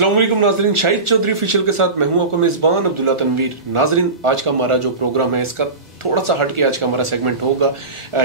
अस्सलाम वालेकुम नाजरीन, शाहिद चौधरी ऑफिशियल के साथ मैं हूं आपका मेजबान अब्दुल्ला तनवीर। नाजरीन, आज का हमारा जो प्रोग्राम है इसका थोड़ा सा हट के आज का हमारा सेगमेंट होगा।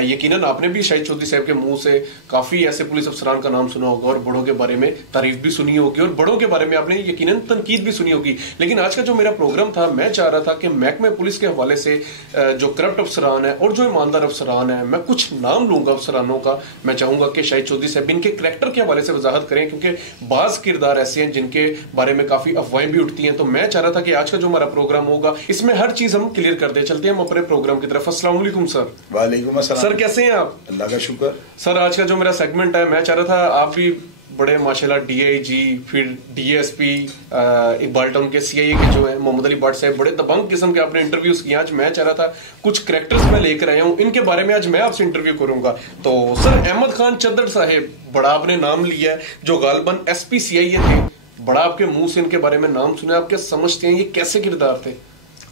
यकीनन आपने भी शाहिद चौधरी साहब के मुंह से काफी ऐसे पुलिस अफसरान का नाम सुना होगा और बड़ों के बारे में तारीफ भी सुनी होगी और बड़ों के बारे में आपने यकीनन तनकीद भी सुनी होगी। लेकिन आज का जो मेरा प्रोग्राम था, मैं चाह रहा था कि महकमे पुलिस के हवाले से जो करप्ट अफसरान है और जो ईमानदार अफसरान है, मैं कुछ नाम लूंगा अफसरानों का। मैं चाहूंगा कि शाहिद चौधरी साहब इनके करैक्टर के हवाले से वजाहत करें, क्योंकि बाज किरदार ऐसे हैं जिनके बारे में काफी अफवाहें भी उठती हैं। तो मैं चाह रहा था कि आज का जो हमारा प्रोग्राम होगा इसमें हर चीज हम क्लियर कर दे। चलते हैं हम अपने प्रोग्राम की तरफ। अस्सलाम वालेकुम सर। वालेकुम अस्सलाम सर, कैसे हैं आप? अल्लाह का शुक्र। सर, आज का जो मेरा सेगमेंट है, मैं चाह रहा था आप भी बड़े माशाल्लाह डीआईजी, फिर डीएसपी, इकबाल टाउन के सीआईए के जो है मोहम्मद अली भट्ट साहब, बड़े दबंग किस्म के आपने इंटरव्यूज किए। आज मैं चाह रहा था कुछ कैरेक्टर्स मैं लेकर आया हूं, इनके बारे में आज मैं आपसे इंटरव्यू करूंगा। तो सर, अहमद खान चद्दड़ साहब, बड़ा आपने नाम लिया है, जो गालिबन एसपी सीआईए थे, बड़ा आपके मुंह से इनके बारे में नाम सुना, आप क्या समझते हैं ये कैसे किरदार थे?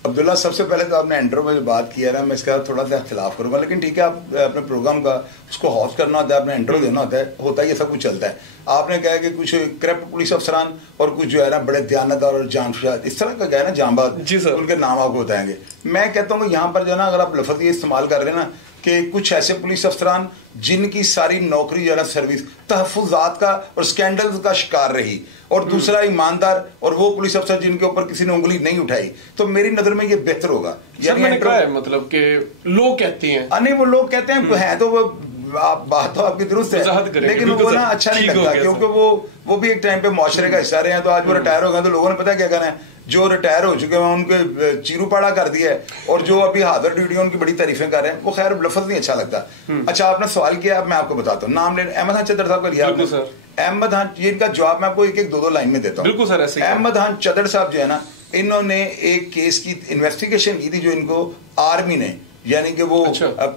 अब्दुल्ला, सबसे पहले तो आपने इंट्रो में जो बात किया ना, मैं इसका थोड़ा सा इख्तिलाफ करूंगा, लेकिन ठीक है, आप अपने प्रोग्राम का उसको हॉस्ट करना होता है, अपना इंट्रो देना होता है, ये सब कुछ चलता है। आपने कहा कि कुछ करप्ट पुलिस अफसरान और कुछ जो है ना बड़े दयानतदार और जानफशाद इस तरह का क्या है ना जांबाज, उनके नाम आपको बताएंगे। मैं कहता हूँ कि यहाँ पर जो है ना, अगर आप लफ्ज़ ये इस्तेमाल कर रहे हैं ना कि कुछ ऐसे पुलिस अफसरान जिनकी सारी नौकरी जो है ना सर्विस तहफ़्फ़ुज़ात का और स्कैंडल का शिकार रही, और दूसरा ईमानदार और वो पुलिस अफसर जिनके ऊपर किसी ने उंगली नहीं उठाई, तो मेरी नज़र में ये बेहतर होगा। मैंने कहा है, मतलब कि लोग कहते हैं, नहीं वो लोग कहते हैं तो वो बात तो आपकी दुरुस्त है, लेकिन वो ना अच्छा नहीं लगता, क्योंकि वो भी एक टाइम पे मुआशरे का हिस्सा रहे हैं। तो आज वो रिटायर हो गए तो लोगों ने पता क्या कहना है, जो रिटायर हो चुके हैं उनके चीरू पाड़ा कर दिया है, और जो अभी हाजिर ड्यूटी उनकी बड़ी तारीफें कर रहे हैं, वो खैर लफ्ज़ नहीं अच्छा लगता। अच्छा, आपने सवाल किया, अब मैं आपको बताता हूँ। नाम ले अहमद खान चद्दड़ साहब का लिया आपने। अहमद खान, ये इनका जवाब मैं आपको एक एक दो लाइन में देता हूँ। बिल्कुल सर, ऐसे अहमद खान चद्दड़ साहब जो है ना, इन्होंने एक केस की इन्वेस्टिगेशन की थी, जो इनको आर्मी ने, यानी कि वो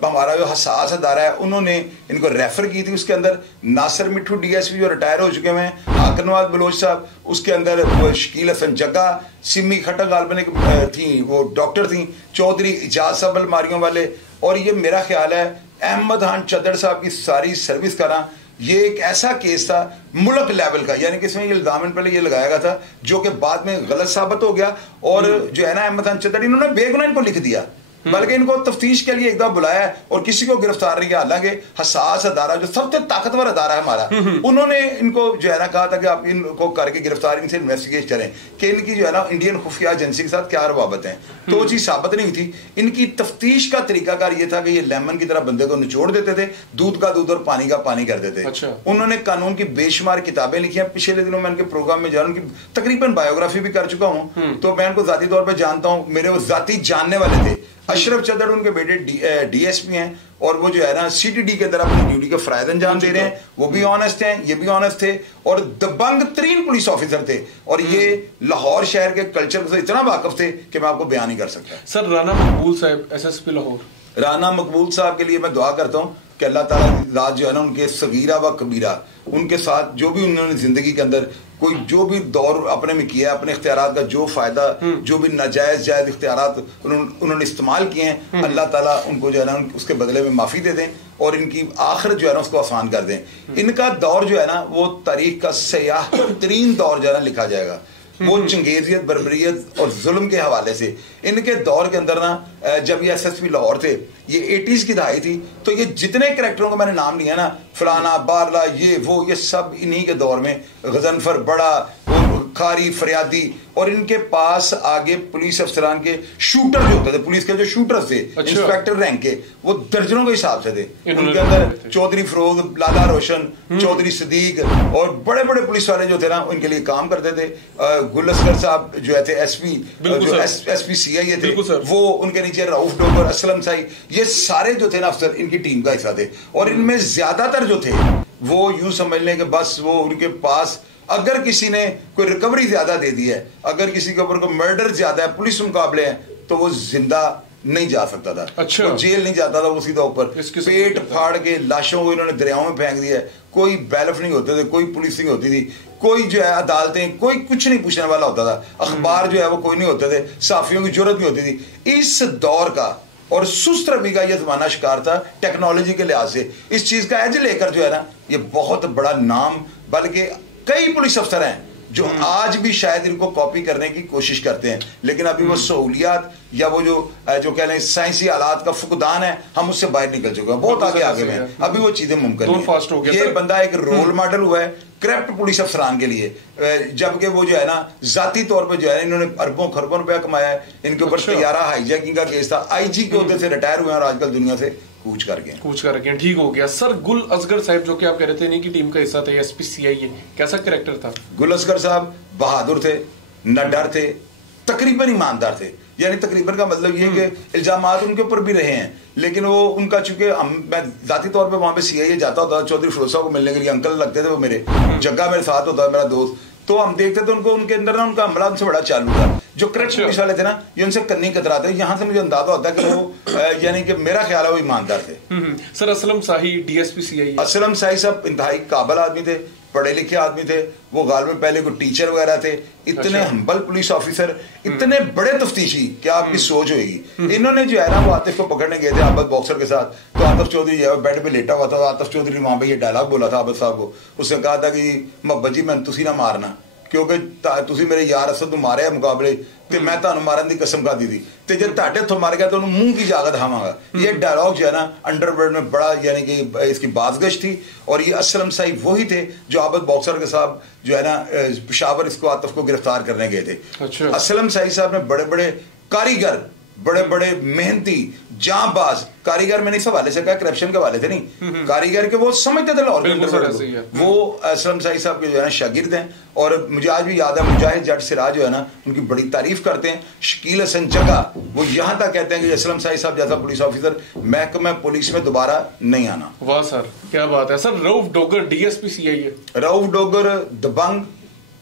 हमारा जो हसास अदारा है, उन्होंने इनको रेफर की थी। उसके अंदर नासिर मिट्ठू डीएसपी जो रिटायर हो चुके हैं, हाकनवाज बलोच साहब, उसके अंदर शकील हसन जग्गा, सिमी खट्टर गालिबन एक थी, वो डॉक्टर थी, चौधरी इजाज साहब अलमारियों वाले। और ये मेरा ख्याल है अहमद खान चद्दड़ साहब की सारी सर्विस का ना, ये एक ऐसा केस था मुल्क लेवल का, यानी कि इसमें ये इल्जाम पहले ये लगाया गया था, जो कि बाद में गलत साबित हो गया। और जो है ना अहमद खान चद्दड़, इन्होंने बेगुनाह इनको लिख दिया, बल्कि इनको तफ्तीश के लिए एकदम बुलाया है और किसी को गिरफ्तार नहीं किया। हालांकि हसास अदारा, जो सबसे ताकतवर अदारा है हमारा, उन्होंने इनको जो है ना कहा था कि आप इनको करके गिरफ्तार, इनसे इन्वेस्टिगेट करें कि इनकी जो है ना इंडियन खुफिया एजेंसी के साथ क्या रवाबत है। तो वो चीज साबित नहीं हुई थी। इनकी तफ्तीश का तरीकाकार ये था कि ये लेमन की तरह बंदे को निचोड़ देते थे, दूध का दूध और पानी का पानी कर देते। उन्होंने कानून की बेशुमार किताबें लिखी हैं। पिछले दिनों में उनके प्रोग्राम में जान, उनकी तकरीबन बायोग्राफी भी कर चुका हूँ, तो मैं उनको जाती तौर पर जानता हूँ। मेरे वो जाती जानने वाले थे। अशरफ चद्दड़ उनके बेटे डीएसपी हैं, और वो जो है ना सीटीडी के अंदर अपनी ड्यूटी के फराइज अंजाम दे रहे हैं। वो भी ऑनेस्ट हैं, ये भी ऑनेस्ट थे, और दबंग तरीन पुलिस ऑफिसर थे, और ये लाहौर शहर के कल्चर से इतना वाकिफ थे कि मैं आपको बयान नहीं कर सकता। सर, राना मकबूल साहब, एसएसपी लाहौर, राना मकबूल साहब के लिए मैं दुआ करता हूँ कि अल्लाह ताला रात जो है ना उनके सगीरा व कबीरा, उनके साथ जो भी उन्होंने जिंदगी के अंदर कोई जो भी दौर अपने में किया, अपने इख्तियारात का जो फायदा, जो भी नाजायज जायज इख्तियारात उन्होंने इस्तेमाल किए हैं, अल्लाह ताला उनको जो है ना उसके बदले में माफ़ी दे दें और इनकी आखिरत जो है ना उसको आसान कर दें। इनका दौर जो है ना वो तारीख का सयाह तरीन दौर जो है ना लिखा जाएगा। वो चंगेजियत, बर्बरियत और जुल्म के हवाले से इनके दौर के अंदर ना, जब ये एसएसपी लाहौर थे, ये 80s की दहाई थी, तो ये जितने कैरेक्टरों को मैंने नाम लिया ना, फलाना बारला, ये वो, ये सब इन्हीं के दौर में, गजनफर बड़ा, खारी, फरियादी, और इनके पास आगे पुलिस अफसरान के शूटर जो होते थे, पुलिस के जो शूटर थे, इंस्पेक्टर रैंक के, वो दर्जनों के हिसाब से थे। उनके अंदर चौधरी फरोज, लाला रोशन, चौधरी सदीक और बड़े बड़े पुलिस वाले जो थे ना, उनके लिए काम करते थे। गुलस्कर साहब जो थे एसपी सीआईए थे, वो उनके नीचे रऊफ डोगर, असलम साई, ये सारे जो थे ना अफसर इनकी टीम का हिस्सा थे। और इनमें ज्यादातर जो थे वो यूं समझ लें कि बस वो उनके पास, अगर किसी ने कोई रिकवरी ज्यादा दे दी है, अगर किसी के ऊपर कोई मर्डर ज्यादा है, पुलिस मुकाबले हैं, तो वो जिंदा नहीं जा सकता था। अच्छा। वो जेल नहीं जाता था, वो सीधा ऊपर पेट फाड़ के लाशों को इन्होंने दरियाओं में फेंक दिया। कोई बैलफ नहीं होते थे, कोई पुलिसिंग होती थी, कोई जो है अदालतें, कोई कुछ नहीं पूछने वाला होता था, अखबार जो है वो कोई नहीं होते थे, सहाफियों की जरूरत नहीं होती थी। इस दौर का और सुस्त रवि का यह जमाना शिकार था टेक्नोलॉजी के लिहाज से। इस चीज का एज लेकर जो है ना, ये बहुत बड़ा नाम, बल्कि कई पुलिस अफसर हैं जो आज भी शायद इनको कॉपी करने की कोशिश करते हैं, लेकिन अभी वो सहूलियात या वो जो कह लें साइंसी आलात का फुकदान है, हम उससे बाहर निकल चुके हैं, बहुत आगे में अभी वो चीजें मुमकिन है। ये बंदा एक रोल मॉडल हुआ है करप्ट पुलिस अफसरान के लिए, जबकि वो जो है ना जाती तौर पे जो है इन्होंने अरबों खरबों रुपया कमाया है। इनके ऊपर तैयारा हाईजैकिंग का केस था, आईजी के होते से रिटायर हुए और आजकल दुनिया से कूच कर गए। ठीक हो गया। सर गुल असगर साहब जो कि आप कह रहे थे नहीं कि टीम का हिस्सा थे एसपीसीआई, कैसा कैरेक्टर था? गुल असगर साहब बहादुर थे, निडर थे, तकरीबन ईमानदार थे। यानी तकरीबन का मतलब ये कि इल्जामात उनके ऊपर भी रहे हैं, लेकिन वो उनका चूंकि मैं जाती तौर पे वहां पे सीआईए जाता होता, चौधरी फिरोज साहब को मिलने के लिए, अंकल लगते थे वो मेरे, जग्गा मेरे साथ होता मेरा दोस्त, तो हम देखते थे उनको, उनके अंदर ना उनका हमला उनसे बड़ा चालू था। जो करप्ट पुलिस वाले थे ना, ये उनसे कन्नी कतराते, यहाँ से मुझे अंदाजा होता है कि वो यानी कि मेरा ख्याल है वो ईमानदार थे। सर असलम शाही डीएसपी सीआई, असलम शाही साहब इंतहाई काबिल आदमी थे, पढ़े लिखे आदमी थे, वो गाल में पहले कोई टीचर वगैरह थे, इतने हम्बल पुलिस ऑफिसर, इतने बड़े तफ्तीशी, क्या आपकी सोच होगी। इन्होंने जो है ना वो आतिफ को पकड़ने गए थे आबद बॉक्सर के साथ, तो आतिफ चौधरी जो है बेड पे लेटा हुआ था, आतिफ चौधरी ने वहां पे ये डायलॉग बोला था आबद साहब को, उसने कहा था कि मोहब्बत जी मैं तुसी ना मारना, क्योंकि तुसी मेरे यार असद ਨੂੰ ਮਾਰਿਆ ਮੁਕਾਬਲੇ ਤੇ मैं ਤੁਹਾਨੂੰ मारन की कसम खाती थी, ਤੇ ਜੇ ਤੁਹਾਡੇ ਤੋਂ मार गया तो उन्हें मुंह की जागत खावांगा। ये डायलॉग जो है ना अंडरवर्ल्ड में बड़ा यानी कि इसकी बाजगश थी। और ये असलम साहिब वही थे जो आबद बॉक्सर के साथ जो है ना पेशावर इसको आतिफ को गिरफ्तार करने गए थे। असलम साहिब साहब ने बड़े बड़े कारीगर, बड़े बड़े मेहनती जांबाज कारीगर, मैंने इस हवाले से कहा करप्शन के हवाले से नहीं, कारीगर के वो समझते थे लाहौर के अंदर, वो असलम साहिब साहब के जो है ना शागिर्द हैं। और मुझे आज भी याद है मुजाहिद जट सिराज जो है ना उनकी बड़ी तारीफ करते हैं। शकील हसन जग्गा वो यहाँ तक कहते हैं कि असलम साहिब जैसा पुलिस ऑफिसर महकमा पुलिस में दोबारा नहीं आना। वाह सर क्या बात है। Sir Rauf Dogar DSP CI, Rauf Dogar दबंग,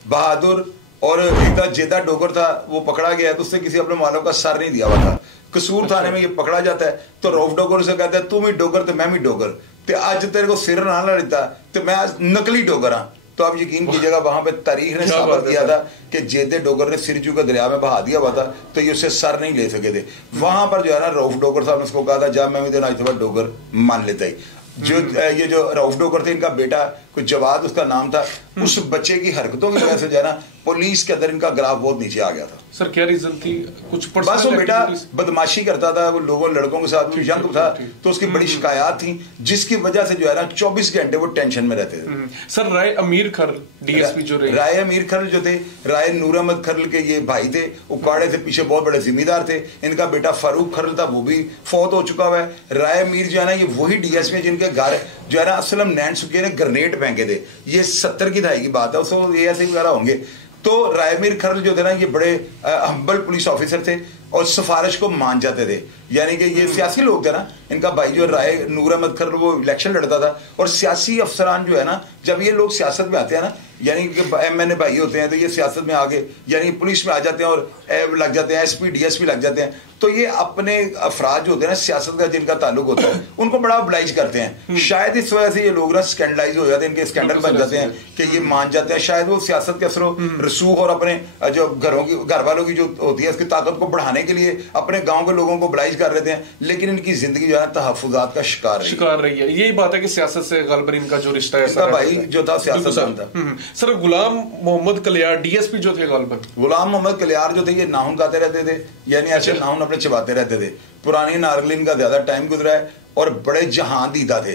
बहादुर, और एक जेदा डोगर था वो पकड़ा गया तो उससे किसी अपने मालूम का सर नहीं दिया हुआ था। कसूर थाने में ये पकड़ा जाता है तो रऊफ डोगर से कहता है तुम ही डोगर तो मैं भी डोगर, तो आज तेरे को सिर ना लेता तो मैं आज नकली डोगर हाँ। तो आप यकीन कीजिएगा वहां पे तारीख ने साबित किया था कि जेदे डोगर ने सिर चूका दरिया में बहा दिया हुआ था, तो ये उससे सर नहीं ले सके थे। वहां पर जो है ना रऊफ डोगर साहब ने उसको कहा था जब मैं भी दिन आज तुम्हारा डोगर मान लेता ही। जो ये जो रऊफ डोगर थे इनका बेटा कुछ जवाद उसका नाम था, उस बच्चे की हरकतों की वजह से जो है ना पुलिस के अंदर इनका ग्राफ बहुत नीचे आ गया था। सर क्या रीजन थी? कुछ बस वो बेटा बदमाशी करता था, वो लोगों लड़कों के साथ यंग था तो उसकी बड़ी शिकायत थी, जिसकी वजह से जो है ना 24 घंटे वो टेंशन में रहते थे। सर राय अमीर खरल डीएसपी जो रहे, राय अमीर खरल जो थे, राय नूर अहमद खरल के ये भाई थे, उकाड़े से पीछे बहुत बड़े जिम्मेदार थे। इनका बेटा फारूक खरल था, वो भी फौत हो चुका हुआ है। राय अमीर जो है ना ये वही डीएसपी जिनके घर जो है ना असलम नैन सुके ने ग्रेनेड फेंके थे, ये 70 की दहाई की बात है, उसको ये ऐसे वगैरह होंगे। तो रायमीर खरल जो थे ना ये बड़े हम्बल पुलिस ऑफिसर थे और सिफारिश को मान जाते थे, यानी कि ये सियासी लोग थे ना। इनका भाई जो राय नूर अहमद खरल वो इलेक्शन लड़ता था, और सियासी अफसरान जो है ना जब ये लोग सियासत में आते हैं ना, यानी कि एमएनए भाई होते हैं तो ये सियासत में आगे यानी पुलिस में आ जाते हैं और लग जाते हैं, एसपी डीएसपी लग जाते हैं, तो ये अपने अफराद जो होते हैं ना सियासत का जिनका ताल्लुक होता है उनको बड़ा ऑब्लाइज करते हैं। शायद इस वजह से ये लोग ना स्कैंडलाइज हो जाते हैं, इनके स्कैंडल बन जाते हैं कि ये मान जाते हैं। शायद वो सियासत के असर रसूख और अपने जो घर वालों की जो होती है उसकी ताकत को बढ़ाने के लिए अपने गाँव के लोगों को ऑब्लाइज कर लेते हैं, लेकिन इनकी जिंदगी जो है तहफुजात का शिकार रही है। यही बात है कि सियासत से गलबन इनका जो रिश्ता है इसका भाई जो था सियासत था। सर गुलाम मोहम्मद कलियार डीएसपी जो थे गलबन, गुलाम मोहम्मद कलियार जो थे ये नाहुन गाते रहते थे, यानी ऐसे नाहुन अपने चबाते रहते थे। पुरानी नारगलिन का ज्यादा टाइम गुजरा है और बड़े जहां दीदा थे,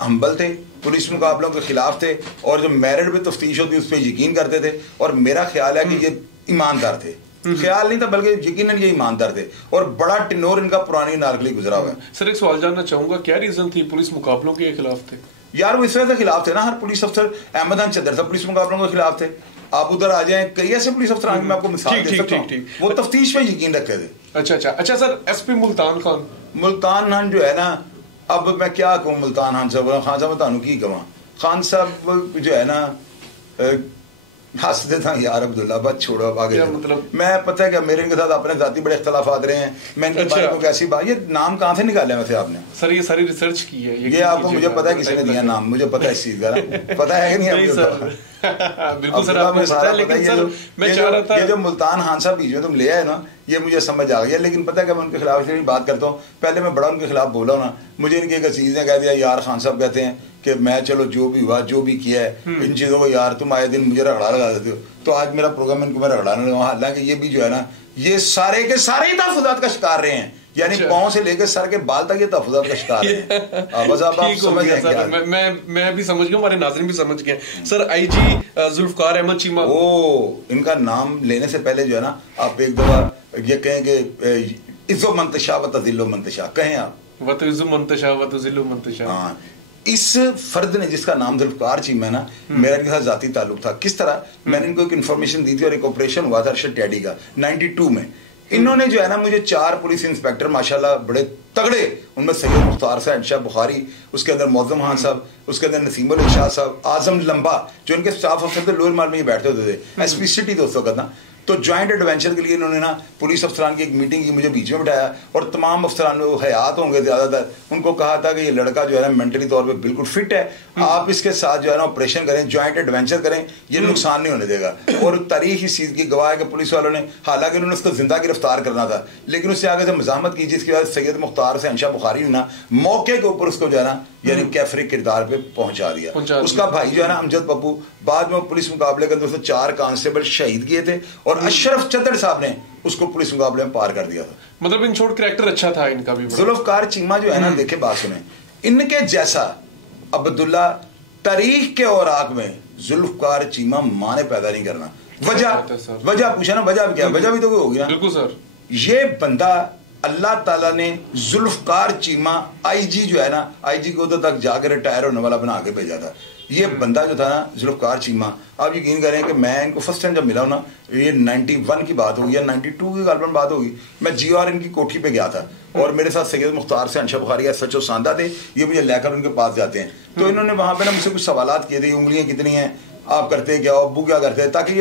हम्बल थे, पुलिस मुकाबलों के खिलाफ थे, और जो मेरिट पे तफ्तीश होती उस पर यकीन करते थे। और मेरा ख्याल है कि ये ईमानदार थे, ख्याल नहीं था बल्कि यकीनन ये ईमानदार थे, और बड़ा टिनोर इनका पुरानी नारगली गुजरा हुआ है। सर एक सवाल जानना चाहूंगा, क्या रीजन थी पुलिस मुकाबलों के खिलाफ थे? यार वो इस वजह से खिलाफ थे ना, हर पुलिस अफसर अहमद खान चदर साहब पुलिस मुकाबलों के खिलाफ थे। आप उधर आ जाएं, कई ऐसे पुलिस अफसर मैं आपको मिसाल दे सकता हूं, वो तफ्तीश में यकीन रखते थे। अच्छा सर एसपी मुल्तान खान जो है ना, अब मैं क्या कहूँ मुल्तान खान साहब मैं तानू की कहूँ, खान साहब जो है ना हंस देता यार अब्दुल्ला बस छोड़ो अब आगे मतलब मैं पता है कि मेरे इनके साथ अपने जाती बड़े इख्तलाफात रहे हैं। मैं इनके बारे में कैसी बात, ये नाम कहाँ से निकाले वैसे आपने? सर ये सारी रिसर्च की है ये आपको मुझे पता है किसने दिया नाम, मुझे पता है इस चीज का पता है कि नहीं बिल्कुल सर आपको पता है, लेकिन सर मैं चाह रहा था ये जो मुल्तान खान साहब बीच में तुम ले आए ना, ये मुझे समझ आ गया। लेकिन पता है कि मैं उनके खिलाफ इसलिए बात करता हूँ, पहले मैं बड़ा उनके खिलाफ बोला हूँ ना, मुझे इनकी एक अजीज ने कह दिया यार खान साहब कहते हैं कि मैं चलो जो भी हुआ जो भी किया है इन चीज़ों को यार तुम आए दिन मुझे रगड़ा लगा देते हो। तो आज मेरा प्रोग्राम इनको मैं रगड़ाने लगा, हालांकि ये भी जो है ना ये सारे के सारे ही तहफ़्फ़ुज़ात का शिकार रहे हैं, यानी पाँव से लेकर सर के बाल तक ये तहफ़्फ़ुज़ात का शिकार है। बस आप समझ गए क्या? मैं भी समझ गया, हमारे नाज़रीन भी समझ गए। सर आईजी जुल्फ़कार अहमद चीमा, ओ इनका नाम लेने से पहले जो है ना आप एक दफा ये कहेंगे इज़्ज़ो मंतशा व तज़िल्लो मंतशा कहें आप, व तुइज़्ज़ु मंतशा व तुज़िल्लु मंतशा। हाँ, इस फर्द ने जिसका नाम जुल्फ़कार चीमा है ना, मेरा इनके साथ जाती ताल्लुक था। किस तरह, मैंने इनको एक इन्फॉर्मेशन दी थी और एक ऑपरेशन हुआ था अरशद टैडी का 92 में। इन्होंने जो है ना मुझे 4 पुलिस इंस्पेक्टर माशाल्लाह बड़े तगड़े, उनमें सैयद मुख्तार साहब, शाह बुखारी, उसके अंदर मौज़म खान साहब, उसके अंदर नसीमुल इरशाद साहब, आजम लंबा जो इनके स्टाफ ऑफिसर थे, लोअर माल में ये बैठते होते थे, एसपी सिटी दोस्तों का ना। तो ज्वाइंट एडवेंचर के लिए इन्होंने ना पुलिस अफसरान की एक मीटिंग की, मुझे बीच में बिठाया और तमाम अफसरान में हयात होंगे ज़्यादातर, उनको कहा था कि ये लड़का जो है ना मेंटली तौर पे बिल्कुल फिट है, आप इसके साथ जो है ना ऑपरेशन करें, ज्वाइंट एडवेंचर करें, ये नुकसान नहीं होने देगा। और तारीख इस चीज़ की गवाह है कि पुलिस वालों ने, हालांकि उन्होंने उसको जिंदा गिरफ्तार करना था, लेकिन उससे आगे से मज़ाहमत की, जिसकी वजह से सैयद मुख्तार से शाह बुखारी ना मौके के ऊपर उसको जो है ना यानी कैफरे किरदार पे पहुंचा दिया। उसका भाई जो है ना अमजद पप्पू, बाद में पुलिस मुकाबले के अंदर उसने 4 कांस्टेबल शहीद किए थे और अशरफ चद्दड़ साहब ने उसको पुलिस मुकाबले में पार कर दिया था। मतलब इन शॉर्ट कैरेक्टर अच्छा था इनका भी। जुल्फ़कार चीमा जो है ना, देखे बात सुने, इनके जैसा अब्दुल्ला तारीख के औराक में जुल्फ़कार चीमा माँ ने पैदा नहीं करना। वजह पूछा ना, वजह क्या, वजह भी तो कोई होगी ना। बिल्कुल सर, ये बंदा अल्लाह ताला ने जुल्फ़कार चीमा आईजी जो है ना, आईजी को तो तक जाकर रिटायर होने वाला बना के भेजा था। ये बंदा जो था ना जुल्फ़कार चीमा, आप यकीन करें कि मैं इनको फर्स्ट टाइम जब मिला हूं ना, ये 91 की बात होगी या 92 की गालबन बात होगी, मैं GR इनकी कोठी पे गया था और मेरे साथ सैयद मुख्तार से शाह बुखारी SHO सांदा थे, ये मुझे लेकर उनके पास जाते हैं। तो इन्होंने वहां पे ना मुझसे कुछ सवालात किए थे, उंगलियां कितनी हैं, आप करते क्या हो, अब्बू क्या करते हैं, ताकि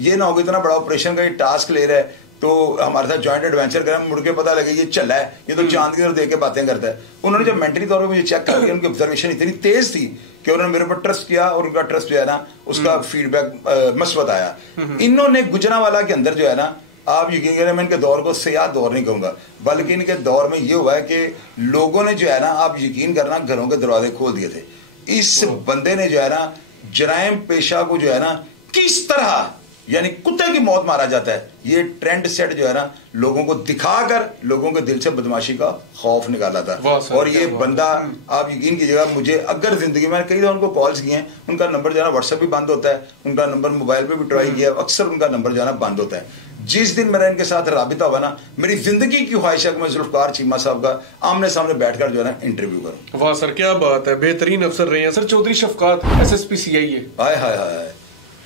ये ना हो इतना बड़ा ऑपरेशन का ये टास्क ले रहा है तो हमारे साथ जॉइंट एडवेंचर करें, मुड़ के पता लगे ये चला है, ये तो चांद की तरफ देख के बातें करता है। उन्होंने जब मेंटली तौर पे मुझे चेक कर लिया, उनकी ऑब्जर्वेशन इतनी तेज थी कि उन्होंने मेरे पर ट्रस्ट किया और उनका ट्रस्ट जो है ना उसका फीडबैक मस्बत आया। इन्होंने गुजरांवाला के अंदर जो है ना, आप यकीन करें मैं इनके दौर को सियाह दौर नहीं कहूंगा, बल्कि इनके दौर में ये हुआ है कि लोगों ने जो है ना, आप यकीन करना, घरों के दरवाजे खोल दिए थे। इस बंदे ने जो है ना जराइम पेशा को जो है ना किस तरह यानी कुत्ते की मौत मारा जाता है, ये ट्रेंड सेट जो है ना लोगों को दिखाकर लोगों के दिल से बदमाशी का खौफ निकाला था। और ये बंदा आप यकीन कीजिएगा, मुझे अगर जिंदगी में कई दफा उनको कॉल्स किए हैं, उनका नंबर जो है ना व्हाट्सएप भी बंद होता है, उनका नंबर मोबाइल पे भी ट्राई किया, अक्सर उनका नंबर जो है ना बंद होता है। जिस दिन मेरा इनके साथ राबिता हुआ ना, मेरी जिंदगी की ख्वाहिश है कि मैं जुल्फ़कार चीमा साहब का आमने सामने बैठकर जो है ना इंटरव्यू करूं। वाह सर, क्या बात है, बेहतरीन अफसर रहे हैं sir. Chaudhary Shafqat SSP CIA। हाय हाय हाय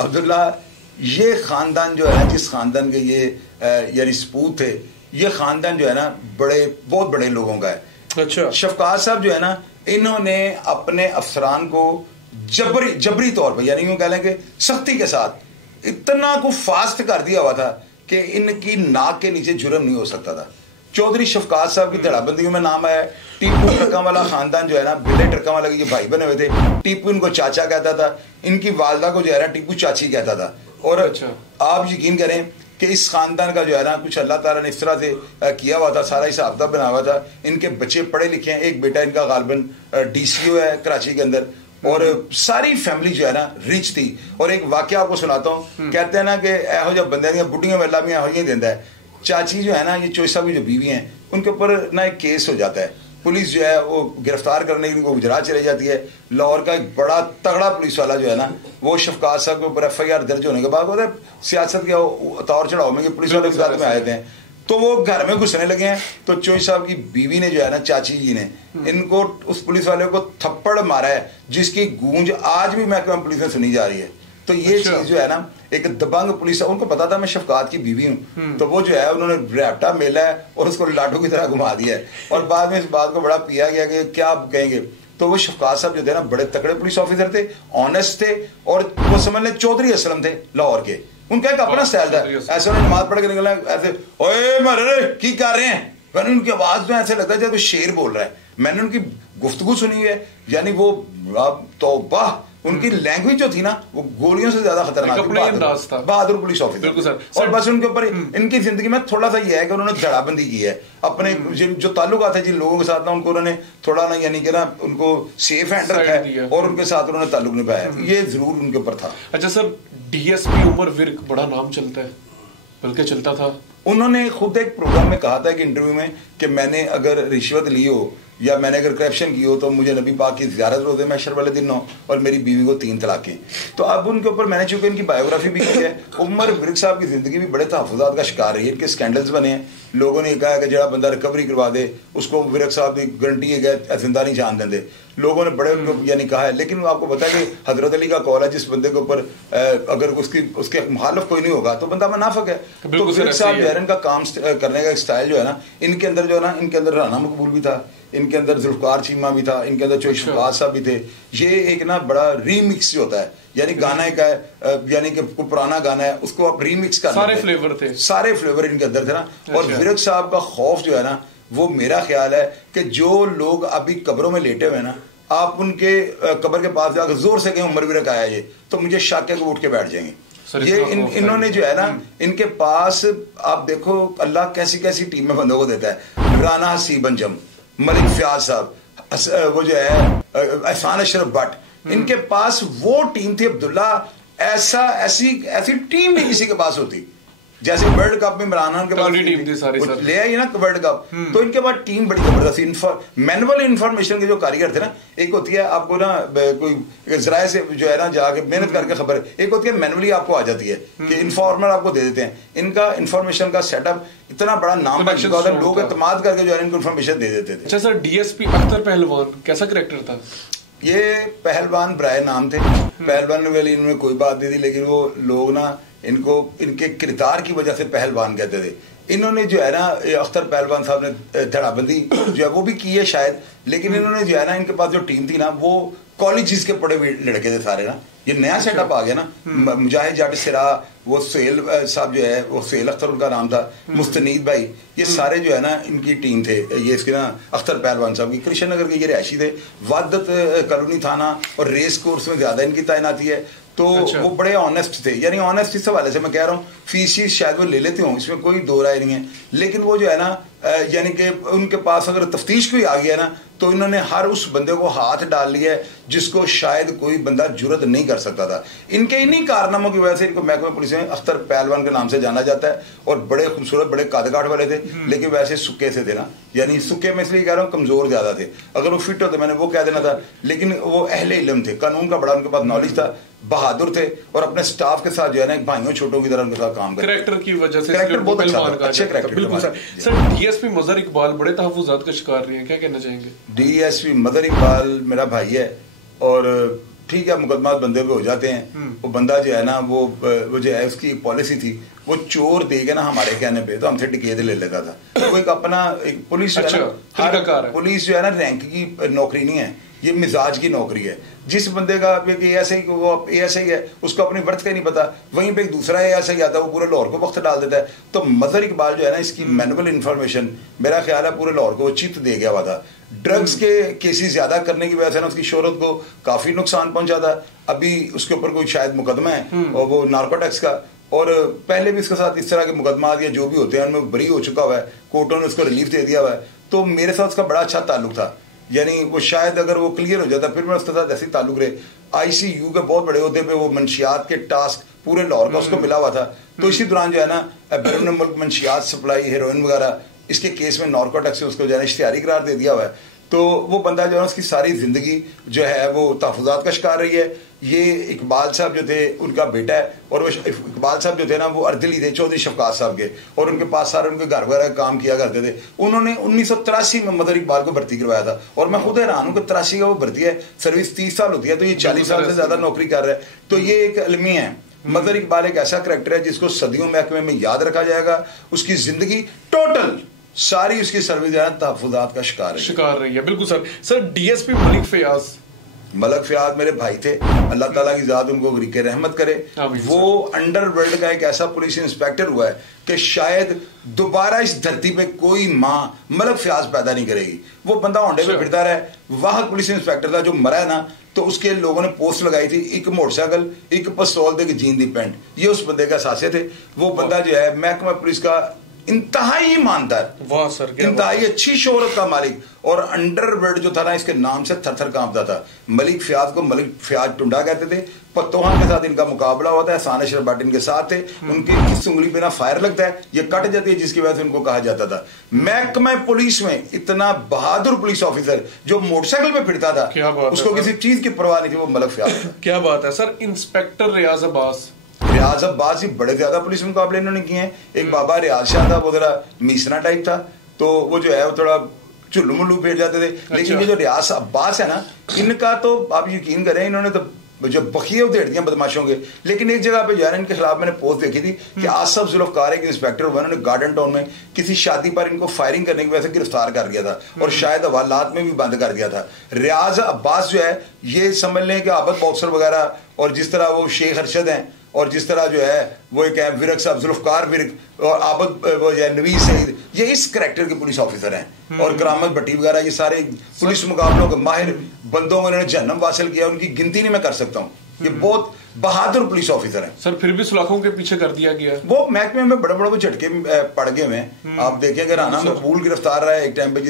अब्दुल्ला, ये खानदान जो है, जिस खानदान के ये यानी सपूत थे, ये खानदान जो है ना बहुत बड़े लोगों का है। अच्छा। शफकात साहब जो है ना, इन्होंने अपने अफसरान को जबरी तौर पर यानी यूं कह लें कि सख्ती के साथ इतना को फास्ट कर दिया हुआ था कि इनकी नाक के नीचे जुर्म नहीं हो सकता था। चौधरी शफकात साहब की धड़ाबंदियों में नाम है। टीपू ट्रका वाला खानदान जो है ना, बिल्ले ट्रका वाला के भाई बने हुए थे। टीपू इनको चाचा कहता था, इनकी वालदा को जो है ना टीपू चाची कहता था। और अच्छा। आप यकीन करें कि इस खानदान का जो है ना कुछ अल्लाह ताला ने इस तरह से किया हुआ था, सारा हिसाब किताब बना हुआ था। इनके बच्चे पढ़े लिखे हैं, एक बेटा इनका गालबन DCO है कराची के अंदर, और सारी फैमिली जो है ना रिच थी। और एक वाकया आपको सुनाता हूँ, कहते हैं ना कि एहो जब बंदे बुढ़ियां में अल्लाह भी एहो ही देता है। चाची जो है ना, ये चोई साहब की जो बीवी हैं, उनके ऊपर ना एक केस हो जाता है, पुलिस जो है वो गिरफ्तार करने के लिए उनको गुजरात चले जाती है। लाहौर का एक बड़ा तगड़ा पुलिस वाला जो है ना, वो शफकात साहब के ऊपर FIR दर्ज होने के बाद वो सियासत के उतार चढ़ाव में पुलिस वाले गुजरात में आए थे, तो वो घर में घुसने लगे हैं। तो चोई साहब की बीवी ने जो है ना, चाची जी ने इनको उस पुलिस वाले को थप्पड़ मारा है, जिसकी गूंज आज भी महकमा पुलिस में सुनी जा रही है। तो ये चीज जो है ना, एक दबंग पुलिस, उनको पता था मैं शफकात की बीवी हूँ, तो वो जो है उन्होंने रैप्टा मेला है और उसको लाडू की तरह घुमा दिया है। और बाद में इस बात को बड़ा पिया गया कि क्या कहेंगे। तो वो शफकात साहब जो थे ना, बड़े तकड़े पुलिस ऑफिसर थे, ऑनेस्ट थे, और वो समझ लें चौधरी असलम थे लाहौर के। उनका एक अपना स्टाइल था, ऐसे उन्होंने नमाज पढ़ के निकलना, ऐसे ओए मरे की कर रहे हैं, मैंने उनकी आवाज में ऐसे लगता है जैसे शेर बोल रहा है। मैंने उनकी गुफ्तगू सुनी है, यानी वो तौबा उनकी लैंग्वेज जो थी ना वो गोलियों से ज्यादा खतरनाक थी। बहादुर पुलिस ऑफिसर। और बस उनके ऊपर इनकी जिंदगी में थोड़ा सा ये है कि उन्होंने धड़ाबंदी की है अपने जो ताल्लुकात है जिन लोगों के साथ ना, उनको उन्होंने थोड़ा ना यानी कि ना उनको सेफ हैंड रखा है और उनके साथ उन्होंने ताल्लुक निभाया, ये जरूर उनके ऊपर था। अच्छा सर, डीएसपी उमर विर्क बड़ा नाम चलता है, बल्कि चलता था। उन्होंने खुद एक प्रोग्राम में कहा था कि इंटरव्यू में कि मैंने अगर रिश्वत ली हो या मैंने अगर करप्शन की हो तो मुझे नबी पाक की ज़ियारत रोज़े महशर वाले दिन हो और मेरी बीवी को 3 तलाकें। तो अब उनके ऊपर मैंने चूंकि इनकी बायोग्राफी भी की है, उमर विर्क साहब की ज़िंदगी भी बड़े तहफ़्फ़ुज़ात का शिकार रही है। इनके स्कैंडल्स बने हैं, लोगों ने कहा कि जरा बंदा रिकवरी करवा दे उसको विर्क साहब की गारंटी है जिंदा नहीं जान देंगे, लोगों ने बड़े उनको यानी कहा है। लेकिन आपको पता है कि हजरत अली का कौल है, जिस बंदे के ऊपर अगर उसके मुखालिफ कोई नहीं होगा तो बंदा मुनाफिक है। तो विर्क साहब जो है इनका काम करने का स्टाइल जो है ना, इनके अंदर जो है ना, इनके अंदर राना मकबूल भी था, इनके अंदर जुल्फकार चीमा भी था, इनके अंदर चोइश फवाद साहब भी थे। ये एक ना बड़ा रीमिक्स जो होता है, यानी गाना एक है, यानी कि पुराना गाना है उसको आप रीमिक्स कर, सारे फ्लेवर थे, सारे फ्लेवर इनके अंदर थे ना। और विर्क साहब का खौफ जो है ना, वो मेरा ख्याल है कि जो लोग अभी कब्रों में लेटे हुए ना, आप उनके कब्र के पास जाकर जोर से कहें उमर विर्क आया ये, तो मुझे शक है कि वो उठ के बैठ जाएंगे। ये इन्होंने जो है ना, इनके पास आप देखो अल्लाह कैसी कैसी टीमें बंदों को देता है। राना हसीब अंजम, मलिक फयाज साहब, वो जो है एहसान अशरफ भट्ट, इनके पास वो टीम थी अब्दुल्ला, ऐसी टीम नहीं किसी के पास होती। जैसे वर्ल्ड कप में इमरान खान के पास टीम थी सारी ले आई ना वर्ल्ड कप, तो इनके पास टीम बड़ी जबरदस्त मैनुअल इंफॉर्मेशन के जो कारीगर थे ना, एक होती है आपको ना कोई जराए से जो है ना जाके मेहनत करके खबर, एक होती है मैनुअली आपको आ जाती है कि इन्फॉर्मर आपको दे देते हैं। इनका इंफॉर्मेशन का सेटअप इतना बड़ा नाम बन चुका था, लोग एतमाद करके जो है इनको इन्फॉर्मेशन दे देते थे। अच्छा सर, डीएसपी अख्तर पहलवान कैसा कैरेक्टर था? ये पहलवान बराए नाम थे, पहलवान वाली इनमें कोई बात नहीं थी, लेकिन वो लोग ना इनको इनके किरदार की वजह से पहलवान कहते थे। इन्होंने जो है ना, अख्तर पहलवान साहब ने धड़ाबंदी जो है वो भी की है शायद, लेकिन इन्होंने जो है ना, इनके पास जो टीम थी ना वो कॉलेजेस के पढ़े हुए लड़के थे सारे ना। ये नया सेटअप आ गया ना, मुजाहिद जाट सिरा, वो सुहेल साहब जो है, वो सुहेल अख्तर उनका नाम था, मुस्तनीद भाई, ये सारे जो है ना इनकी टीम थे। ये इसके ना अख्तर पहलवान साहब की कृष्ण नगर के ये रिहायशी थे, वादत कॉलोनी थाना और रेस कोर्स में ज्यादा इनकी तैनाती है। तो वो बड़े ऑनेस्ट थे, यानी ऑनेस्ट इस हवाले से मैं कह रहा हूँ, फीस शायद वो ले लेते हों, इसमें कोई दो राय नहीं है। लेकिन वो जो है ना, यानी कि उनके पास अगर तफ्तीश कोई आ गया ना, तो इन्होंने हर उस बंदे को हाथ डाल लिया है जिसको शायद कोई बंदा जुर्रत नहीं कर सकता था। इनके इन्हीं कारनामों की वजह से इनको महकमा पुलिस में अख्तर पहलवान के नाम से जाना जाता है। और बड़े खूबसूरत, बड़े कादकाट वाले थे, लेकिन वैसे सुक्के से थे ना, यानी सुक्के में इसलिए कह रहा हूँ कमजोर ज्यादा थे। अगर वो फिट होते मैंने वो कह देना था, लेकिन वो अहले इल्म थे, कानून का बड़ा उनके पास नॉलेज था, बहादुर थे और अपने स्टाफ के साथ जो है ना भाइयों छोटों की तरह उनके साथ काम करते। कैरेक्टर की वजह से कैरेक्टर बहुत अच्छा था, अच्छे कैरेक्टर। बिल्कुल सर, डीएसपी मजहर इकबाल बड़े तहफ्फुज़ात का शिकार रहे हैं, क्या कहना चाहेंगे? डीएसपी मजहर इकबाल मेरा भाई है, और ठीक है मुकदमा बंदे पे हो जाते हैं। वो बंदा जो है ना, वो जो है उसकी पॉलिसी थी, वो चोर दे के ना हमारे कहने पे तो हमसे टिकेट ले लेता था। वो एक अपना एक पुलिस पुलिस जो है ना रैंक की नौकरी नहीं है, ये मिजाज की नौकरी है। जिस बंदे का एएसआई वो एएसआई है, उसको अपनी वर्थ का नहीं पता, वहीं पे एक दूसरा एएसआई आता है, वो पूरे लाहौर को वक्त डाल देता है। तो मजहर इकबाल जो है ना, इसकी मैनुअल इंफॉर्मेशन मेरा ख्याल है पूरे लाहौर को चित दे गया हुआ था। ड्रग्स के केसेस ज्यादा करने की वजह से ना उसकी शोहरत को काफी नुकसान पहुंचा था। अभी उसके ऊपर कोई शायद मुकदमा है और वो नार्कोटिक्स का, और पहले भी इसके साथ इस तरह के मुकदमा या जो भी होते हैं उनमें बरी हो चुका हुआ है, कोर्टों ने उसको रिलीफ दे दिया हुआ है। तो मेरे साथ उसका बड़ा अच्छा ताल्लुक था, यानी वो शायद अगर वो क्लियर हो जाता फिर मैं उसके साथ ऐसे ही ताल्लुक रहे। आईसीयू के बहुत बड़े होते पे वो मंशियात के टास्क पूरे लाहौर का उसको मिला हुआ था। तो इसी दौरान जो है ना बैरून मुल्क मंशियात सप्लाई, हेरोइन वगैरह, इसके केस में नार्कोटिक्स से उसको जो है इश्तिहारी करार दे दिया हुआ है। तो वो बंदा जो है उसकी सारी जिंदगी जो है वो तहफ़्फ़ुज़ात का शिकार रही है। ये इकबाल साहब जो थे उनका बेटा है, और वो इकबाल साहब जो थे ना वो अर्दली थे चौधरी शफकात साहब के, और उनके पास सारे उनके घर वगैरह काम किया करते थे। उन्होंने 1983 में मदर इकबाल को भर्ती करवाया था, और मैं खुद हैरान हूँ कि 83 का वो भर्ती है, सर्विस 30 साल होती है, तो ये 40 साल से ज्यादा नौकरी कर रहा है। तो ये एक अलमी है। मदर इकबाल एक ऐसा करैक्टर है जिसको सदियों महकमे में याद रखा जाएगा। उसकी जिंदगी टोटल सारी उसकी सर्विस तहफ़्फ़ुज़ात का शिकार रही है। बिल्कुल sir. DSP Malik Fayaz Malak Fayad मेरे भाई थे, अल्लाह ताला की ज़ात उनको गरीके रहमत करे। वो अंडरवर्ल्ड का एक ऐसा पुलिस इंस्पेक्टर हुआ है कि शायद दोबारा इस धरती पे कोई माँ मलक फयाज पैदा नहीं करेगी। वो बंदा होंडे पे फिरता रहा है, वह पुलिस इंस्पेक्टर था जो मरा है ना, तो उसके लोगों ने पोस्ट लगाई थी, एक मोटरसाइकिल एक पिस्तौल दे जीन दी पेंट, ये उस बंदे का सासे थे। वो बंदा जो है महकमा पुलिस का इंतहाई ईमानदार, वाह सर, इंतहाई अच्छी शोहरत का मालिक, और अंडरवर्ल्ड जो था ना इसके नाम से थर थर कांपता था। मलिक फयाज को मलिक फयाज टुंडा कहते थे। पत्तोहान के साथ इनका मुकाबला होता है, एहसान अशरफ भट्ट इनके साथ थे, उनकी किस उंगली पे ना फायर लगता है, ये कट जाती है, जिसकी वजह से उनको कहा जाता था। महकमा पुलिस में इतना बहादुर पुलिस ऑफिसर जो मोटरसाइकिल पे फिरता था, उसको किसी चीज की परवाह नहीं थी, वो मलिक फयाज था। क्या बात है सर। इंस्पेक्टर रियाज अब्बास ही बड़े ज्यादा पुलिस मुकाबले इन्होंने किए हैं। एक बाबा रियाज शाह था, वो जरा मीसना टाइप था, तो वो जो है वो थोड़ा चुल्लू मुल्लू फेर जाते थे। लेकिन ये जो रियाज अब्बास है ना, इनका तो आप यकीन करें, इन्होंने तो जो बखिए उधेड़ दिया बदमाशों के। लेकिन एक जगह पे जो है इनके खिलाफ मैंने पोस्ट देखी थी कि आसफ जुल्फकार एक इंस्पेक्टर हुआ, उन्होंने गार्डन टाउन में किसी शादी पर इनको फायरिंग करने की वजह से गिरफ्तार कर दिया था और शायद हवालात में भी बंद कर दिया था। रियाज अब्बास जो है, ये समझ लें कि आबद बॉक्सर वगैरह, और जिस तरह वो शेख अरशद हैं, और जिस तरह जो है वो एक है विरक साहब, जुल्फकार विरक और आबद वो जो है नवीज सईद, ये इस करैक्टर के पुलिस ऑफिसर हैं। और करामत भट्टी वगैरह, ये सारे पुलिस मुकाबलों के माहिर बंदों में इन्होंने जन्म हासिल किया, उनकी गिनती नहीं मैं कर सकता हूँ। ये बहुत बहादुर पुलिस ऑफिसर हैं सर। फिर भी सुलाखों के पीछे कर दिया गया, वो महकमे में बड़े बड़े झटके पड़ गए हैं। आप देखेंगे राना मकबूल गिरफ्तार रहा है एक टाइम पे,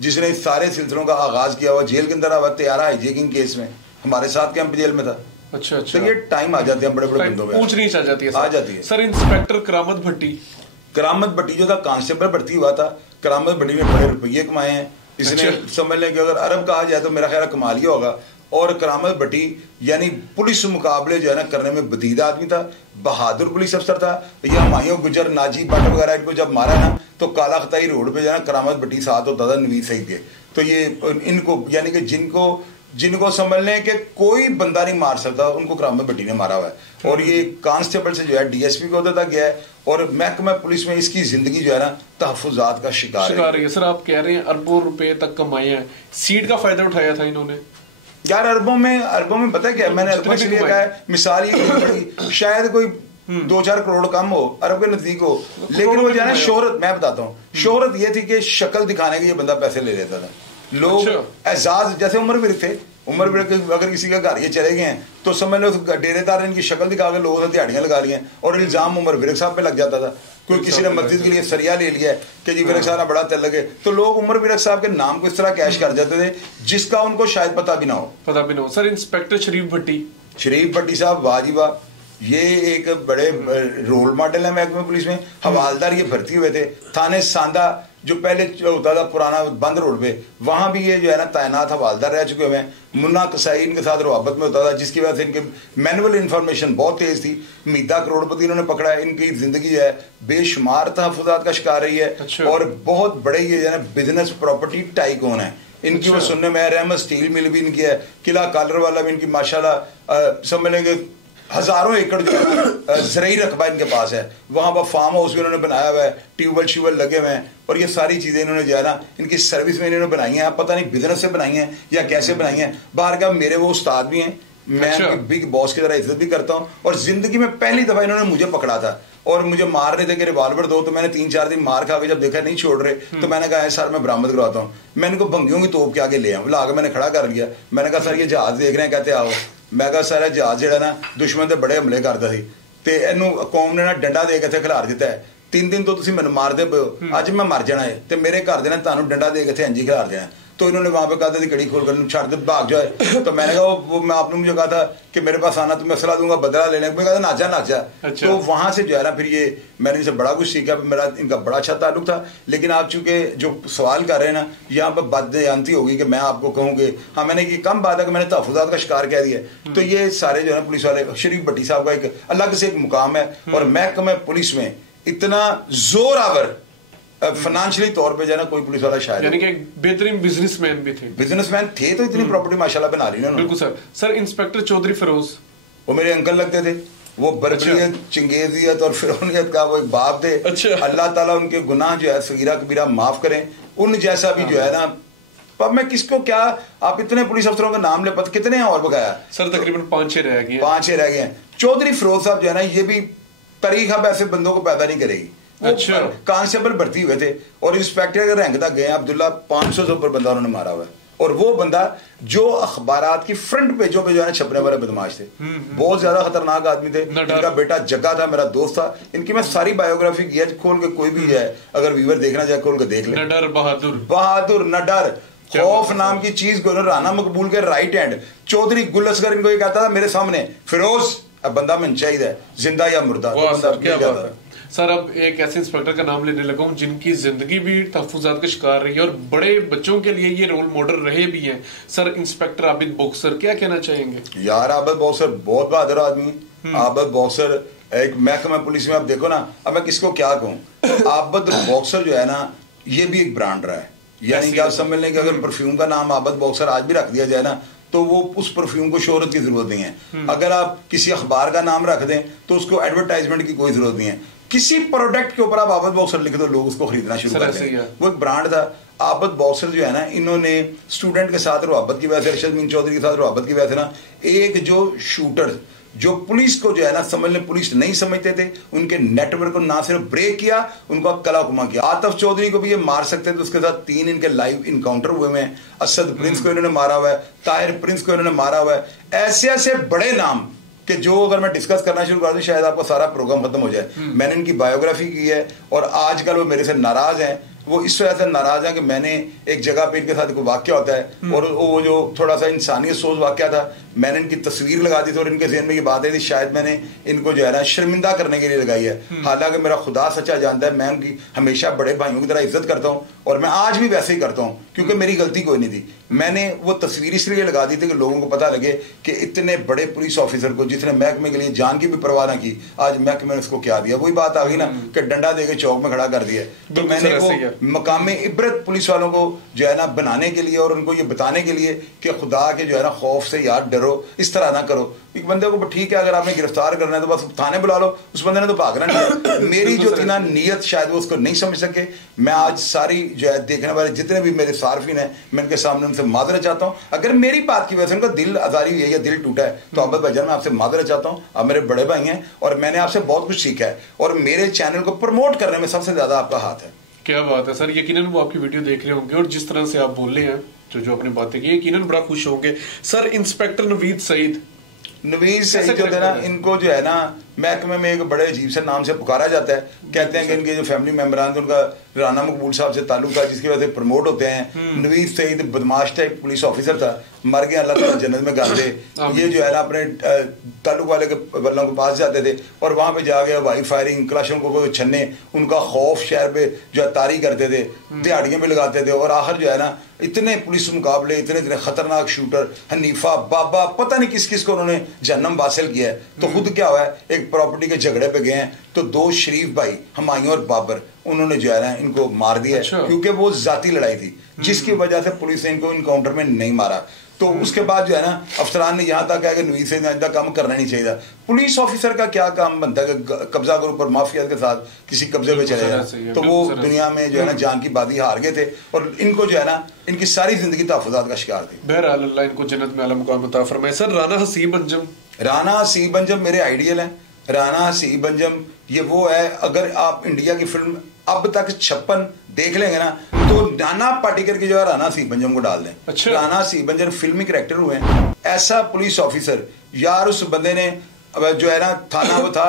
जिसने सारे सिलसिलों का आगाज किया हुआ, जेल के अंदर आवा त्यारा हाईजैकिंग केस में हमारे साथ कैंप जेल में था। अच्छा। तो ये टाइम आ जाते हैं बड़े बड़े बंदों में, पूछ नहीं आ जाती है, आ जाती है। सर इंस्पेक्टर करामत भट्टी जो था कांस्टेबल भर्ती हुआ था, करामत भट्टी ने बड़े रुपये कमाए हैं इसने। समझ लें कि अगर अरब कहा जाए तो मेरा ख्याल कमा लिया होगा। और करामत भट्टी यानी पुलिस मुकाबले जो है ना करने में बदीद आदमी था, बहादुर पुलिस अफसर था। ये हमायूं गुजर, नाजी भट्ट वगैरह इनको जब मारा ना, तो काला खताई रोड पे जो है ना करामत भट्टी साथ होता था नवीज सईद के। तो ये इनको यानी कि जिनको समझ लें कि कोई बंदा नहीं मार सकता, उनको करामत भट्टी ने मारा हुआ है। और ये कांस्टेबल से जो है डीएसपी को होता गया है, और महकमा पुलिस में इसकी जिंदगी जो है ना तहफुजात का शिकार है। सर आप कह रहे हैं अरबों रुपए तक कमाए हैं, सीट का फायदा उठाया था इन्होंने। यार अरबों में पता क्या है, मैंने अरबों से लिया कहा है, मिसाल ये शायद कोई 2-4 करोड़ कम हो, अरब के नजदीक हो, लेकिन वो जो है ना शोहरत, मैं बताता हूँ, शोहरत ये थी कि शक्ल दिखाने के ये बंदा पैसे ले लेता था। लोग एजाज, जैसे उमर विरक थे, उमर विरक अगर किसी का घर ये चले गए हैं तो समझ लो डेरेदार ने इनकी शक्ल दिखा के लोगों ने दिहाड़ियां लगा ली हैं, और इल्जाम उमर विरक साहब पे लग जाता था। कोई किसी ने मस्जिद के लिए सरिया ले लिया है कि जी विरक साहब ना बड़ा तेल लगे, तो लोग उमर विरक साहब के नाम को इस तरह कैश कर जाते थे जिसका उनको शायद पता भी ना हो। सर इंस्पेक्टर शरीफ भट्टी साहब वाह जी वाह, ये एक बड़े रोल मॉडल है महकमे पुलिस में। हवालदार ये भर्ती हुए थे थाने सांदा, जो पहले होता था पुराना बंद रोड पे, वहां भी ये जो है ना तैनात हवालदार रह चुके हुए हैं। मुन्ना कसाई इनके साथ रोहबत में होता था, जिसकी वजह से इनके मैनुअल इंफॉर्मेशन बहुत तेज थी। मीदा करोड़पति इन्होंने पकड़ा है, इनकी जिंदगी जो है बेशुमार तहफुजात का शिकार रही है। और बहुत बड़े ये जो है ना बिजनेस प्रॉपर्टी टाइकून है इनकी। वो सुनने में रहमत स्टील मिल भी इनकी है, किला कालर वाला भी इनकी माशाल्लाह समझ लेंगे हजारों एकड़ जो है ज़राई रकबा इनके पास है। वहां पर फार्म हाउस भी इन्होंने बनाया हुआ है, ट्यूबवेल श्यूबवेल लगे हुए हैं, और ये सारी चीजें इन्होंने जो है ना इनकी सर्विस में इन्होंने बनाई हैं। पता नहीं बिजनेस से बनाई हैं या कैसे बनाई हैं। बाहर का मेरे वो उस्ताद भी हैं, मैं बिग बॉस की तरह इज्जत भी करता हूँ। और जिंदगी में पहली दफा इन्होंने मुझे पकड़ा था और मुझे मार रहे थे कि रिवॉल्वर दो, तो मैंने 3-4 दिन मार खा के जब देखा नहीं छोड़ रहे, तो मैंने कहा सर मैं बरामद करवाता हूँ। मैं इनको भंगियों की तोप के आगे ले आऊँ, ला के मैंने खड़ा कर लिया। मैंने कहा सर ये जहाज देख रहे हैं, कहते आओ। मैं कहा सर जहाज जो ना दुश्मन से बड़े हमले करता सी, ते इनू कौम ने ना डंडा दे के इत्थे खिलार दिता है। 3 दिन तो तुसीं मैनूं मारदे पे हो, अज मैं मर जाना है, ते मेरे घर दे ने तुहानूं डंडा दे के इत्थे इंज ही खिलार देना। तो इन्होंने वहां पे कहा था कड़ी खोल कर छड़ दे भाग जाए। तो मैंने कहा वो मैं आपने मुझे कहा था कि मेरे पास आना तो मैं असला दूंगा बदला लेने, मैं कहा नाचा। अच्छा। तो वहां से जो है ना फिर ये मैंने इनसे बड़ा कुछ सीखा, मेरा इनका बड़ा अच्छा ताल्लुक था। लेकिन आप चूंकि जो सवाल कर रहे हैं ना, यहाँ पर बदयांती होगी कि मैं आपको कहूँगी हाँ मैंने की कम बात है कि मैंने तहफुजात का शिकार कह दिया। तो ये सारे जो है पुलिस वाले, शरीफ भट्टी साहब का एक अलग से एक मुकाम है। और महकमा पुलिस में इतना जोर आवर फाइनेंशियली तौर पे जो है ना कोई पुलिस वाला शायद, यानी कि एक बेहतरीन बिजनेसमैन भी थे। बिजनेसमैन थे तो इतनी प्रॉपर्टी माशाल्लाह बना ली ना। बिल्कुल sir. Sir inspector Chaudhary Firoz, वो मेरे अंकल लगते थे। वो बर्बरियत, चिंगेजियत और फिरौनियत का वो एक बाप थे। अल्लाह ताला उनके गुनाह जो है सगीरा कबीरा माफ करें। उन जैसा भी जो है ना अब मैं किसको क्या, आप इतने पुलिस अफसरों का नाम ले, पता कितने हैं और बकाया सर? तकरीबन 5-6 रह गए, 5-6 रह गए हैं। चौधरी फिरोज साहब जो है ना, ये भी तारीख अब ऐसे बंदों को पैदा नहीं करेगी। अच्छा। कांस्टेबल भर्ती हुए थे और इंस्पेक्टर के रैंक तक गए, अब्दुल्ला 500 से ऊपर बंदा उन्होंने मारा हुआ है। और वो बंदा जो अखबारात की फ्रंट पेजों पे जो है ना छपने वाले बदमाश थे, बहुत ज्यादा खतरनाक आदमी थे। इनका बेटा जग्गा था, मेरा दोस्त था। इनकी मैं सारी बायोग्राफी की है, खोल के कोई भी है अगर व्यूअर देखना चाहे खोल के देख ले। न डर बहादुर, बहादुर न डर, खौफ नाम की चीज को राना मकबूल के राइट हैंड चौधरी गुल असगर इनको ये कहता था मेरे सामने, फिरोज अब बंदा मन चाहिए जिंदा या मुर्दा। क्या बात है सर। अब एक ऐसे इंस्पेक्टर का नाम लेने लगा हूं जिनकी जिंदगी भी तहफुजात का शिकार रही है और बड़े बच्चों के लिए ये रोल मॉडल रहे भी हैं। सर इंस्पेक्टर आबिद बॉक्सर, क्या कहना चाहेंगे? यार आबिद बॉक्सर बहुत बहादुर आदमी। आबिद बॉक्सर एक महकमा पुलिस में, आप देखो ना, अब मैं किसको क्या कहूँ। आबिद बॉक्सर जो है ना, ये भी एक ब्रांड रहा है। यानी कि आप समझ लें कि अगर परफ्यूम का नाम आबिद बॉक्सर आज भी रख दिया जाए ना, तो वो उस परफ्यूम को शोहरत की जरूरत नहीं है। अगर आप किसी अखबार का नाम रख दें तो उसको एडवर्टाइजमेंट की कोई जरूरत नहीं है। किसी प्रोडक्ट के ऊपर आप आबिद बॉक्सर लिख दो, लोग उसको खरीदना शुरू कर देंगे। वो एक ब्रांड था। आबिद बॉक्सर जो है ना, इन्होंने स्टूडेंट के साथ रुआबत की वजह से, अरशद मीन चौधरी के साथ रुआबत की वजह से ना, एक जो शूटर जो पुलिस को जो है ना समझ लें पुलिस नहीं समझते थे, उनके नेटवर्क को ना सिर्फ ब्रेक किया, उनको कला कुमा किया। आतिफ चौधरी को भी ये मार सकते थे, उसके साथ 3 इनके लाइव इनकाउंटर हुए हैं। असद प्रिंस को इन्होंने मारा हुआ है, ताहिर प्रिंस को इन्होंने मारा हुआ है। ऐसे ऐसे बड़े नाम कि जो अगर मैं डिस्कस करना शुरू कर दूं शायद आपको सारा प्रोग्राम खत्म हो जाए। मैंने इनकी बायोग्राफी की है और आजकल वो मेरे से नाराज हैं। वो इस वजह से नाराज है कि मैंने एक जगह पे इनके साथ कोई वाक्य होता है और वो जो थोड़ा सा इंसानियत सोच वाक्य था, मैंने इनकी तस्वीर लगा दी थी और इनके ज़हन में ये बात है थी शायद मैंने इनको जो है ना शर्मिंदा करने के लिए लगाई है। हालांकि मेरा खुदा सच्चा जानता है, मैं उनकी हमेशा बड़े भाइयों की तरह इज्जत करता हूँ और मैं आज भी वैसे ही करता हूँ, क्योंकि मेरी गलती कोई नहीं थी। मैंने वो तस्वीर इसलिए लगा दी थी कि लोगों को पता लगे कि इतने बड़े पुलिस ऑफिसर को, जिसने महकमे के लिए जान की भी परवाह ना की, आज महकमे ने उसको क्या दिया। वही बात आ गई ना कि डंडा देके चौक में खड़ा कर दिया। तो मैंने वो मकामे इबरत पुलिस वालों को जो है ना बनाने के लिए और उनको ये बताने के लिए कि खुदा के जो है ना खौफ से यार डरो, इस तरह ना करो। एक बंदे को ठीक है, अगर आपने गिरफ्तार करना है तो बस थाने बुला लो, उस बंदे ने तो भागना नहीं। मेरी जो थी ना नीयत, शायद वो उसको नहीं समझ सके। मैं आज सारी जो है देखने वाले जितने भी मेरे सार्फिन हैं, मैं उनके सामने उनसे माजरत चाहता हूँ। अगर मेरी बात की वजह से उनका दिल आजारी हुई है या दिल टूटा है तो आबिद भाईजान मैं आपसे माजरत चाहता हूँ। आप मेरे बड़े भाई हैं और मैंने आपसे बहुत कुछ सीखा है और मेरे चैनल को प्रमोट करने में सबसे ज्यादा आपका हाथ है। क्या बात है सर। यकीनन वो आपकी वीडियो देख रहे होंगे और जिस तरह से आप बोल रहे हैं, जो अपनी बातें की, यकीनन बड़ा खुश होंगे। सर इंस्पेक्टर नवीद सईद जो है ना, इनको जो है ना महकमे में एक बड़े अजीब से नाम से पुकारा जाता है। कहते हैं कि इनके जो फैमिली मेंबरान थे उनका राना मकबूल साहब से ताल्लुक था, जिसकी वजह से प्रमोट होते हैं। नवीद सईद बदमाश टाइप पुलिस ऑफिसर था, मर गया, अल्लाह ताला जन्नत में गाल दे। ये जो है ना अपने ताल्लुक वाले के वालों के पास जाते थे और वहां पे जाके हवाई फायरिंग, क्लाशों को छन्ने, उनका खौफ शहर पे जो है तारी करते थे, दिहाड़ियां भी लगाते थे। और आखिर जो है ना इतने पुलिस मुकाबले, इतने खतरनाक शूटर, हनीफा, बाबा, पता नहीं किस किस को उन्होंने जन्म हासिल किया है। तो खुद क्या हुआ है, एक प्रॉपर्टी के झगड़े पे गए हैं तो 2 शरीफ भाई हुमायूं और बाबर, उन्होंने जो है ना इनको मार दिया। अच्छा। क्योंकि वो जाती लड़ाई थी जिसकी वजह से पुलिस ने इनको इनकाउंटर में नहीं मारा। तो उसके बाद जो है ना अफसरान ने यहाँ तक है कि नवीद सईद का काम करना नहीं चाहिए। पुलिस ऑफिसर का क्या काम बनता है कि कब्जा करो पर माफिया के साथ किसी कब्जे में चले जाए। तो वो दुनिया में जो है ना जान की बाजी हार गए थे और इनको जो है ना इनकी सारी जिंदगी तहफ़्फ़ुज़ात का शिकार थी। बहरहाल अल्लाह इनको जन्नत में आला मुकाम अता फरमाए। सर राना हसीब अंजम, राना हसीब अंजम मेरे आइडियल हैं। राना हसीब अंजम ये वो है, अगर आप इंडिया की फिल्म अब तक 56 देख लेंगे ना तो नाना पाटेकर की जगह राना हसीब अंजम को डाल दें। अच्छा। राना हसीब अंजम फिल्मी कैरेक्टर हुए हैं। ऐसा पुलिस ऑफिसर यार, उस बंदे ने जो है ना थाना वो था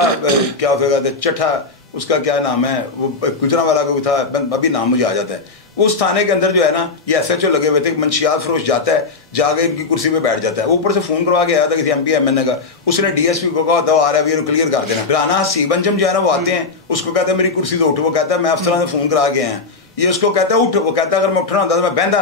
क्या होगा चट्ठा, उसका क्या नाम है, वो गुजरांवाला का था, अभी नाम मुझे आ जाता है। उस थाने के अंदर जो है ना ये SHO लगे हुए थे, मंशियात फरोश जाता है, जाके इनकी कुर्सी पे बैठ जाता है। ऊपर से फोन करवा के आया था किसी MP MNA का, उसने DSP को कहा था आ रहा है क्लियर कर देना। राना हसीब अंजम जो है ना वो आते हैं, उसको कहता है मेरी कुर्सी से उठ, वो कहता है मैं अफसरान से फोन करा के आया। ये उसको कहता है उठ, वो कहता है अगर मैं उठना होता तो मैं बहदा।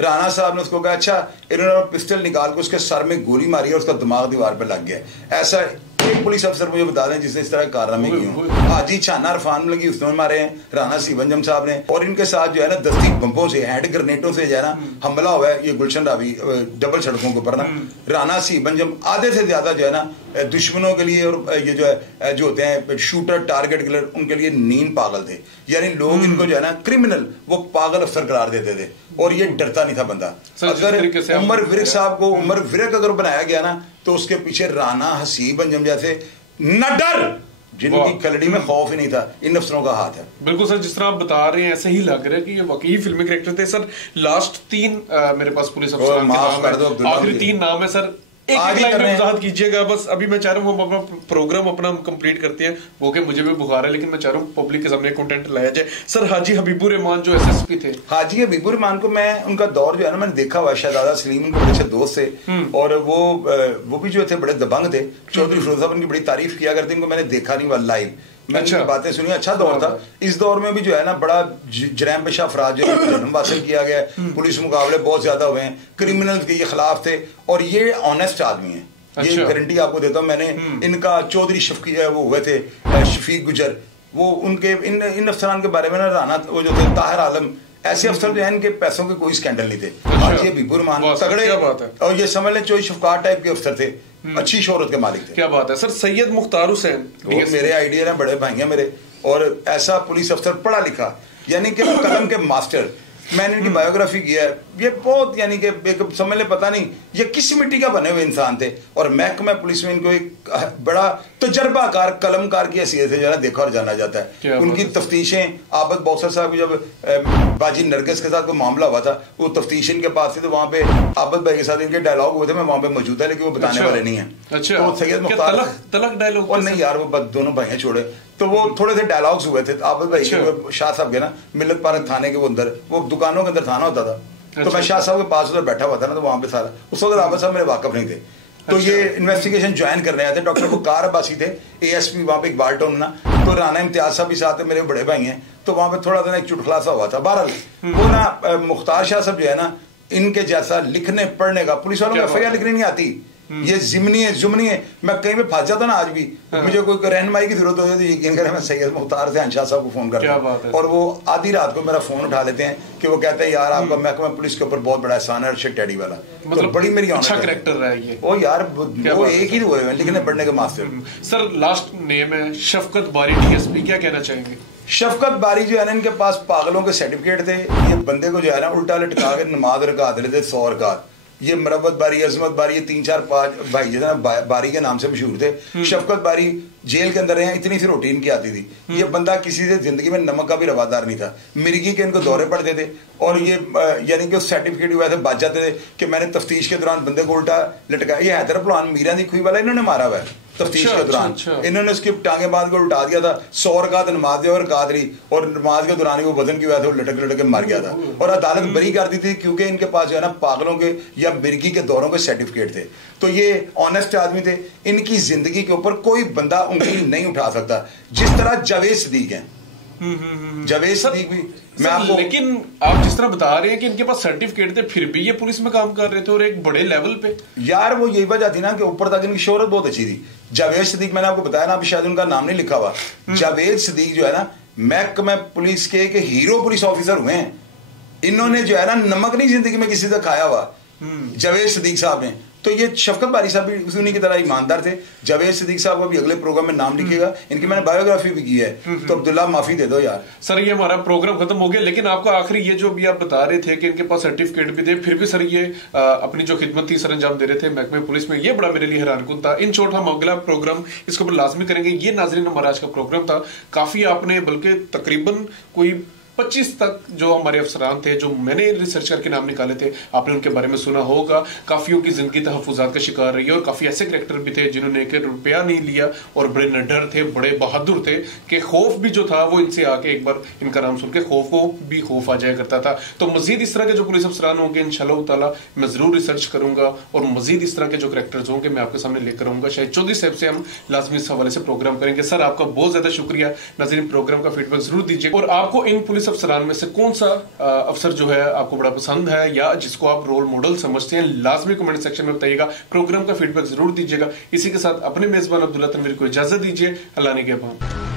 राना साहब ने उसको कहा अच्छा, इन्होंने पिस्टल निकाल के उसके सर में गोली मारी और उसका दिमाग दीवार पर लग गया। ऐसा एक पुलिस अफसर मुझे बता दें जिसने इस तरह के कारनामे किए हों। हाजी छाना अरफान लगी उसने मारे हैं, राना सीबंजम साहब ने, और इनके साथ जो है ना दस्ती बम्बों से, हैंड ग्रेनेडों से जो है ना हमला हुआ है ये गुलशन रावी डबल सड़कों के ऊपर ना। राना सीबंजम आधे से ज्यादा जो है ना दुश्मनों के लिए और ये जो है जो होते हैं शूटर टारगेट किलर उनके लिए नीम पागल थे, यानी लोग इनको जो है ना क्रिमिनल वो पागल अफसर करार देते थे और ये डरता नहीं था बंदा। अगर उमर विरक साहब को उमर विरक अगर बनाया गया ना तो उसके पीछे राना हसीब अंजम जैसे न डर जिनकी कलड़ी में खौफ ही नहीं था, इन अफसरों का हाथ है। बिल्कुल सर, जिस तरह आप बता रहे हैं ऐसे ही लग रहा है कि ये वाकई फिल्मी कैरेक्टर थे सर। लास्ट 3 मेरे पास पुलिस अफसर आखिरी 3 नाम है सर, एक लाइन में वजाहत कीजिएगा बस। अभी मैं चाह रहा हूँ हम अपना प्रोग्राम अपना कंप्लीट करते हैं, वो कि मुझे भी बुखार है लेकिन मैं चाह रहा हूँ पब्लिक के सामने कंटेंट लाया जाए। सर हाजी हबीबुर रहमान जो एसएसपी थे, हाजी हबीबुर रहमान को मैं उनका दौर जो है ना मैंने देखा हुआ, शहजादा सलीम उनके बड़े अच्छे दोस्त थे और वो भी जो थे बड़े दबंग थे। चौधरी फिरोज साहब उनकी बड़ी तारीफ किया करते, इनको मैंने देखा नहीं हुआ लाइव, मैंने बातें सुनी, अच्छा दौर था। इस दौर में भी जो है ना बड़ा जरैम पेशा अफराद जो जन्म हासिल किया गया, पुलिस मुकाबले बहुत ज्यादा हुए हैं, क्रिमिनल के खिलाफ थे और ये ऑनेस्ट आदमी है। ये गारंटी आपको देता हूँ मैंने। इनका चौधरी वो हुए थे शफीक गुजर, वो उनके इन अफसरान के बारे में ना राना वो जो थे ताहिर आलम, ऐसे अफसर जो है इनके पैसों के कोई स्कैंडल नहीं थे। हाजी हबीबुर रहमान तगड़े और ये समझ लें चोई शफकार टाइप के अफसर थे, अच्छी शोहरत के मालिक थे। क्या बात है सर। सैयद मुख्तार हुसैन वो मेरे आइडिया ना, बड़े भाई हैं मेरे, और ऐसा पुलिस अफसर पढ़ा लिखा यानी कि कलम के मास्टर। मैंने इनकी बायोग्राफी किया है, ये बहुत यानी कि समझ ले पता नहीं ये किस मिट्टी का बने हुए इंसान थे और महकमा पुलिस में इनको एक बड़ा तजर्बाकार कलमकार की हैसियत से जो है देखा और जाना जाता है। उनकी तफ्तीशें आबद बौसर साहब जब बाजी नरगिस के साथ कोई मामला हुआ था, वो तफ्तीश इनके पास थी तो वहां पे आबद भाई के साथ इनके डायलॉग हुए थे, मैं वहां पे मौजूद है लेकिन वो बताने वाले नहीं है। तो सैयद मुख्तार तलक डायलॉग और नहीं यार, वो दोनों भाई छोड़े तो वो थोड़े से डायलॉग्स हुए थे आबद भाई के शाह साहब के ना, मिल्लत पार्क थाने के वो अंदर वो दुकानों के अंदर थाना होता था। तो मैं शाह साहब के पास उधर बैठा हुआ था ना, तो वहां पे सारा उस वक्त आबद साहब मेरे वाकफ नहीं थे। तो ये इन्वेस्टिगेशन ज्वाइन कर रहे थे, डॉक्टर वकार अब्बासी थे एएसपी वहां पे इकबाल टाउन ना, तो राना इम्तियाज साहब भी साथ है, मेरे बड़े भाई हैं, तो वहां पे थोड़ा सा एक चुटखला सा हुआ था। बहरहाल वो ना मुख्तार शाह साहब जो है ना, इनके जैसा लिखने पढ़ने का पुलिस वालों को एफआईआर लिखने नहीं आती, ये जिमनी है। मैं कहीं पे फंस जाता ना आज भी, मुझे कोई रहनुमाई की जरूरत होती है तो यकीन करें मैं सैयद मुख्तार से अंशाह साहब को फोन करता हूँ और वो आधी रात को मेरा फोन उठा लेते हैं कि वो कहते हैं यार आपका महकमा पुलिस के ऊपर बहुत बड़ा एहसान है, अर्शद टैडी वाला, मतलब बड़ी मेरी अच्छा कैरेक्टर रहा है ये। ओ यार वो एक ही हुए लिखने पढ़ने के मास्टर। सर लास्ट नेम है शफकत बारी डीएसपी, क्या कहना चाहेंगे? शफकत बारी जो है ना, इनके पास पागलों के सर्टिफिकेट थे, ये बंदे को जो है ना उल्टा लटका के नमाज रकात लेते 100 रकात। ये मरवत बारी, अजमत बारी, ये 3-4-5 भाई जो है ना बारी के नाम से मशहूर थे। शफकत बारी जेल के अंदर रहे, इतनी सी रोटी इनकी आती थी। ये बंदा किसी से जिंदगी में नमक का भी रवादार नहीं था। मिर्गी के इनको दौरे पड़ते थे और ये यानी कि उस सर्टिफिकेट वैसे बच जाते थे कि मैंने तफ्तीश के दौरान बंदे को उल्टा लटकाया। ये हैदर पहलवान मीरा दी खुई वाला इन्होंने मारा हुआ है तफ्तीश के दौरान। इन्होंने उसकी टांगे बांध कर उल्टा दिया था, 100 रकात नमाज और कादरी, और नमाज के दौरान वो वजन की वजह से लटक के मर गया था और अदालत बरी कर दी थी क्योंकि इनके पास जो है ना पागलों के या मिर्गी के दौरों के सर्टिफिकेट थे। तो ये ऑनेस्ट आदमी थे, इनकी जिंदगी के ऊपर कोई बंदा उंगली नहीं उठा सकता, जिस तरह जावेद सदीक है। जावेद सदीक भी मैं आपको, लेकिन आप जिस तरह बता रहे हैं कि इनके पास सर्टिफिकेट थे फिर भी ये पुलिस में काम कर रहे थे और एक बड़े लेवल पे। यार वो यही वजह थी ना कि ऊपर तक इनकी शोहरत बहुत अच्छी थी। जावेद सदीक मैंने आपको बताया ना, अभी शायद उनका नाम नहीं लिखा हुआ। जावेद सदीक जो है ना महकमा पुलिस के एक हीरो पुलिस ऑफिसर हुए हैं। इन्होंने जो है ना नमक नहीं जिंदगी में किसी से खाया हुआ, जावेद सदीक साहब ने। तो ये शफकत बारी साहब भी उन्हीं की तरह ईमानदार थे। जावेद सदीक साहब को भी अगले प्रोग्राम में नाम लिखिएगा, इनकी मैंने बायोग्राफी भी की है। तो अब्दुल्ला माफी दे दो यार। सर ये हमारा प्रोग्राम खत्म हो गया, लेकिन आपका आखिरी ये जो भी आप बता रहे थे कि इनके पास सर्टिफिकेट भी थे, फिर भी सर ये अपनी जो खिदमत थी सर अंजाम दे रहे थे महकमे पुलिस में, ये बड़ा मेरे लिए हैरानकुन था। इन शॉर्ट हम अगला प्रोग्राम इसके ऊपर लाजमी करेंगे। ये नाजरीन हमारा आज का प्रोग्राम था, काफी आपने बल्कि तकरीबन कोई 25 तक जो हमारे अफसरान थे जो मैंने रिसर्च करके नाम निकाले थे, आपने उनके बारे में सुना होगा। काफियों की जिंदगी तहफुजात का शिकार रही है और काफी ऐसे करेक्टर भी थे जिन्होंने एक रुपया नहीं लिया और बड़े निडर थे, बड़े बहादुर थे कि खौफ भी जो था वो इनसे आके एक बार इनका नाम सुन के खौफ को भी खौफ आ जाया करता था। तो मजीद इस तरह के जो पुलिस अफसरान होंगे इंशाअल्लाह ताला मैं जरूर रिसर्च करूंगा और मजीद इस तरह के जो करेक्टर्स होंगे मैं आपके सामने लेकर आऊंगा। शायद चौधरी साहब से हम लाजमी इस हवाले से प्रोग्राम करेंगे। सर आपका बहुत ज्यादा शुक्रिया। नाज़रीन प्रोग्राम का फीडबैक जरूर दीजिए और आपको इन पुलिस इस अफसरान में से कौन सा अफसर जो है आपको बड़ा पसंद है या जिसको आप रोल मॉडल समझते हैं, लाजमी कमेंट सेक्शन में बताइएगा। प्रोग्राम का फीडबैक जरूर दीजिएगा। इसी के साथ अपने मेजबान अब्दुल्ला तनवीर को इजाजत दीजिए। अल्लाह ने के पास।